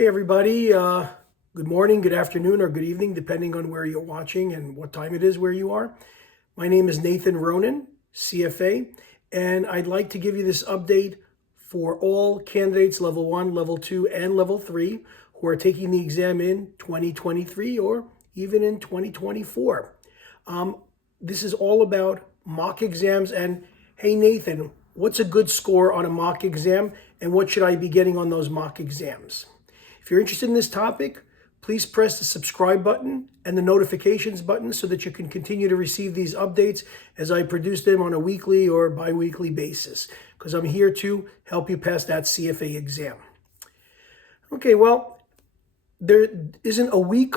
Hey everybody, good morning, good afternoon, or good evening, depending on where you're watching and what time it is where you are. My name is Nathan Ronen, CFA, and I'd like to give you this update for all candidates level 1, level 2, and level 3 who are taking the exam in 2023 or even in 2024. This is all about mock exams and, hey Nathan, what's a good score on a mock exam and what should I be getting on those mock exams? If you're interested in this topic, please press the subscribe button and the notifications button so that you can continue to receive these updates as I produce them on a weekly or bi-weekly basis, because I'm here to help you pass that CFA exam. Okay, well, there isn't a week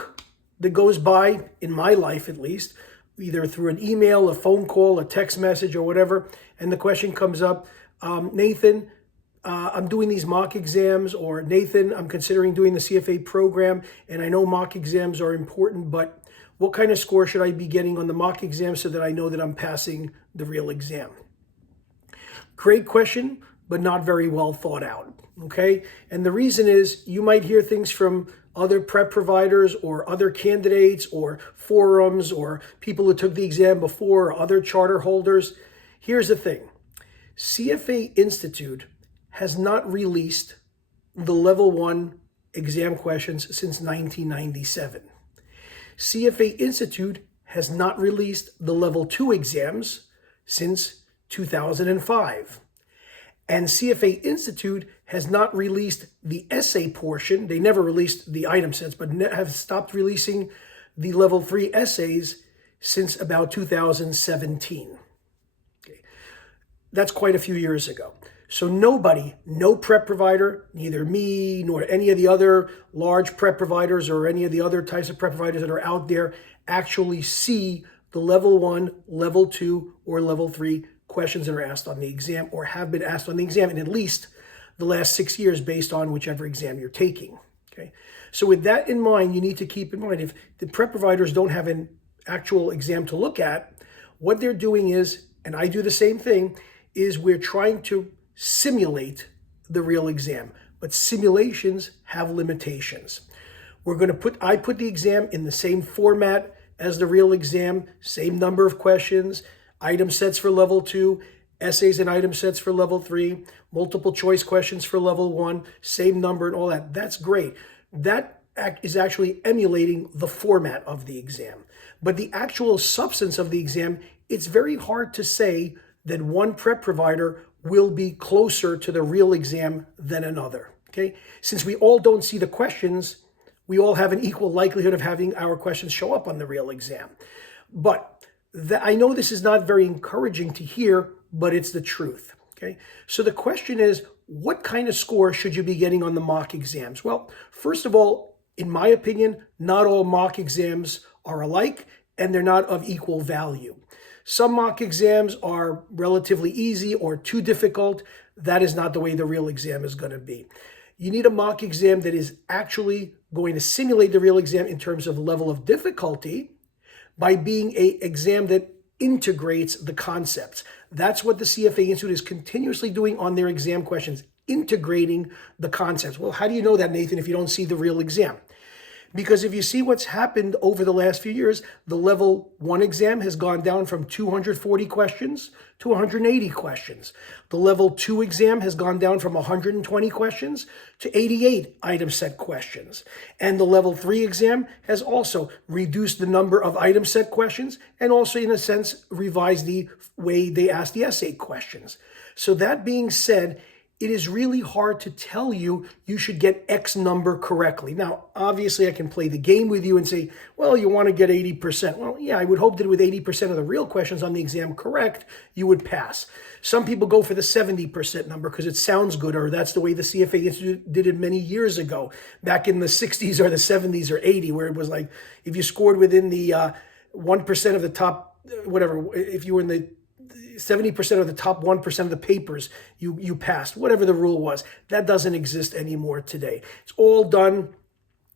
that goes by, in my life at least, either through an email, a phone call, a text message, or whatever, and the question comes up, Nathan, I'm doing these mock exams, or Nathan, I'm considering doing the CFA program, and I know mock exams are important, but what kind of score should I be getting on the mock exam so that I know that I'm passing the real exam? Great question, but not very well thought out, okay? And the reason is you might hear things from other prep providers or other candidates or forums or people who took the exam before or other charter holders. Here's the thing. CFA Institute has not released the level 1 exam questions since 1997. CFA Institute has not released the level 2 exams since 2005. And CFA Institute has not released the essay portion. They never released the item sets, but have stopped releasing the level 3 essays since about 2017. Okay. That's quite a few years ago. So nobody, no prep provider, neither me nor any of the other large prep providers or any of the other types of prep providers that are out there actually see the level 1, level 2, or level 3 questions that are asked on the exam or have been asked on the exam in at least the last 6 years based on whichever exam you're taking. Okay. So with that in mind, you need to keep in mind if the prep providers don't have an actual exam to look at, what they're doing is, and I do the same thing, is we're trying to simulate the real exam, but simulations have limitations. I put the exam in the same format as the real exam, same number of questions, item sets for level 2, essays and item sets for level 3, multiple choice questions for level 1, same number and all that. That's great. That is actually emulating the format of the exam. But the actual substance of the exam, it's very hard to say that one prep provider will be closer to the real exam than another, okay? Since we all don't see the questions, we all have an equal likelihood of having our questions show up on the real exam. But I know this is not very encouraging to hear, but it's the truth, okay? So the question is, what kind of score should you be getting on the mock exams? Well, first of all, in my opinion, not all mock exams are alike, and they're not of equal value. Some mock exams are relatively easy or too difficult. That is not the way the real exam is going to be. You need a mock exam that is actually going to simulate the real exam in terms of level of difficulty by being an exam that integrates the concepts. That's what the CFA Institute is continuously doing on their exam questions, integrating the concepts. Well, how do you know that, Nathan, if you don't see the real exam? Because if you see what's happened over the last few years, the level 1 exam has gone down from 240 questions to 180 questions. The level 2 exam has gone down from 120 questions to 88 item set questions. And the level 3 exam has also reduced the number of item set questions and also, in a sense, revised the way they ask the essay questions. So that being said, it is really hard to tell you should get X number correctly. Now, obviously, I can play the game with you and say, well, you want to get 80%. Well, yeah, I would hope that with 80% of the real questions on the exam correct, you would pass. Some people go for the 70% number because it sounds good, or that's the way the CFA Institute did it many years ago, back in the 60s or the 70s or 80, where it was like, if you scored within the 1% of the top, whatever, if you were in the 70% of the top 1% of the papers, you passed, whatever the rule was. That doesn't exist anymore today. It's all done,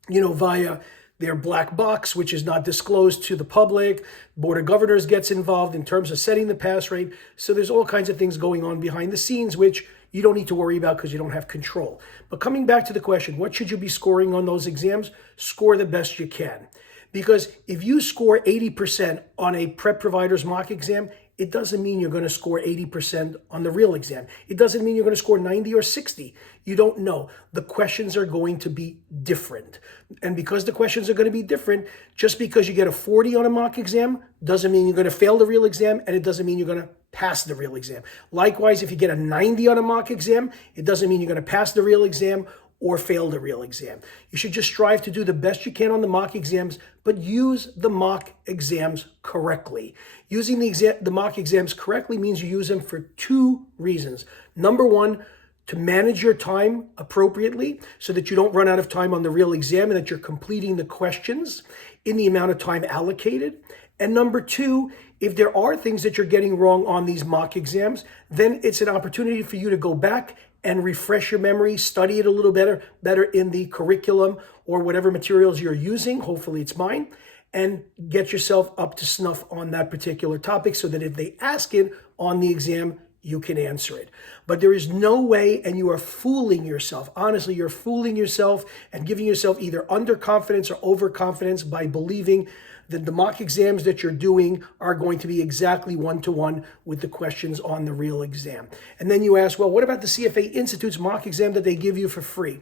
via their black box, which is not disclosed to the public. Board of Governors gets involved in terms of setting the pass rate. So there's all kinds of things going on behind the scenes, which you don't need to worry about because you don't have control. But coming back to the question, what should you be scoring on those exams? Score the best you can. Because if you score 80% on a prep provider's mock exam, it doesn't mean you're going to score 80% on the real exam. It doesn't mean you're going to score 90 or 60. You don't know. The questions are going to be different. And because the questions are going to be different, just because you get a 40 on a mock exam doesn't mean you're going to fail the real exam, and it doesn't mean you're going to pass the real exam. Likewise, if you get a 90 on a mock exam, it doesn't mean you're going to pass the real exam or fail the real exam. You should just strive to do the best you can on the mock exams, but use the mock exams correctly. Using the mock exams correctly means you use them for two reasons. Number one, to manage your time appropriately so that you don't run out of time on the real exam and that you're completing the questions in the amount of time allocated. And number two, if there are things that you're getting wrong on these mock exams, then it's an opportunity for you to go back and refresh your memory, study it a little better in the curriculum or whatever materials you're using. Hopefully it's mine, and get yourself up to snuff on that particular topic so that if they ask it on the exam, you can answer it. But there is no way, and you are fooling yourself. Honestly, you're fooling yourself and giving yourself either underconfidence or overconfidence by believing that the mock exams that you're doing are going to be exactly one-to-one with the questions on the real exam. And then you ask, well, what about the CFA Institute's mock exam that they give you for free?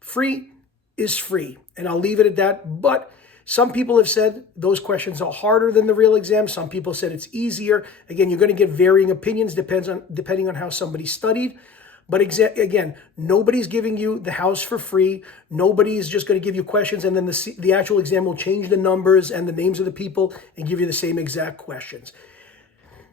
Free is free, and I'll leave it at that. But some people have said those questions are harder than the real exam. Some people said it's easier. Again, you're going to get varying opinions depending on how somebody studied. But again, nobody's giving you the house for free. Nobody's just going to give you questions and then the actual exam will change the numbers and the names of the people and give you the same exact questions.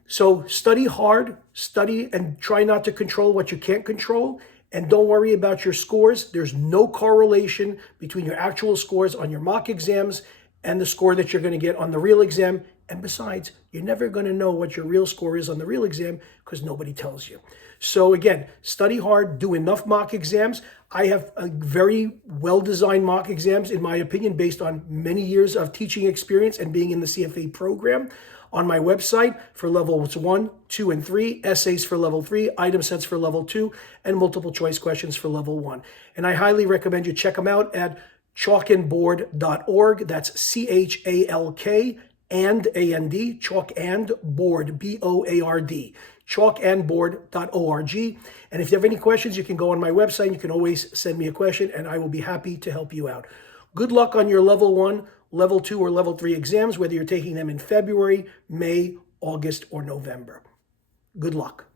So study hard, study and try not to control what you can't control. And don't worry about your scores. There's no correlation between your actual scores on your mock exams and the score that you're going to get on the real exam. And besides, you're never going to know what your real score is on the real exam because nobody tells you. So again, study hard, do enough mock exams. I have a very well-designed mock exams, in my opinion, based on many years of teaching experience and being in the CFA program. On my website for levels 1, 2, and 3, essays for level 3, item sets for level 2, and multiple choice questions for level 1. And I highly recommend you check them out at chalkandboard.org. That's CHALK and AND, chalk and board, BOARD, chalkandboard.org. And if you have any questions, you can go on my website. You can always send me a question, and I will be happy to help you out. Good luck on your level 1, level 2, or level 3 exams, whether you're taking them in February, May, August, or November. Good luck.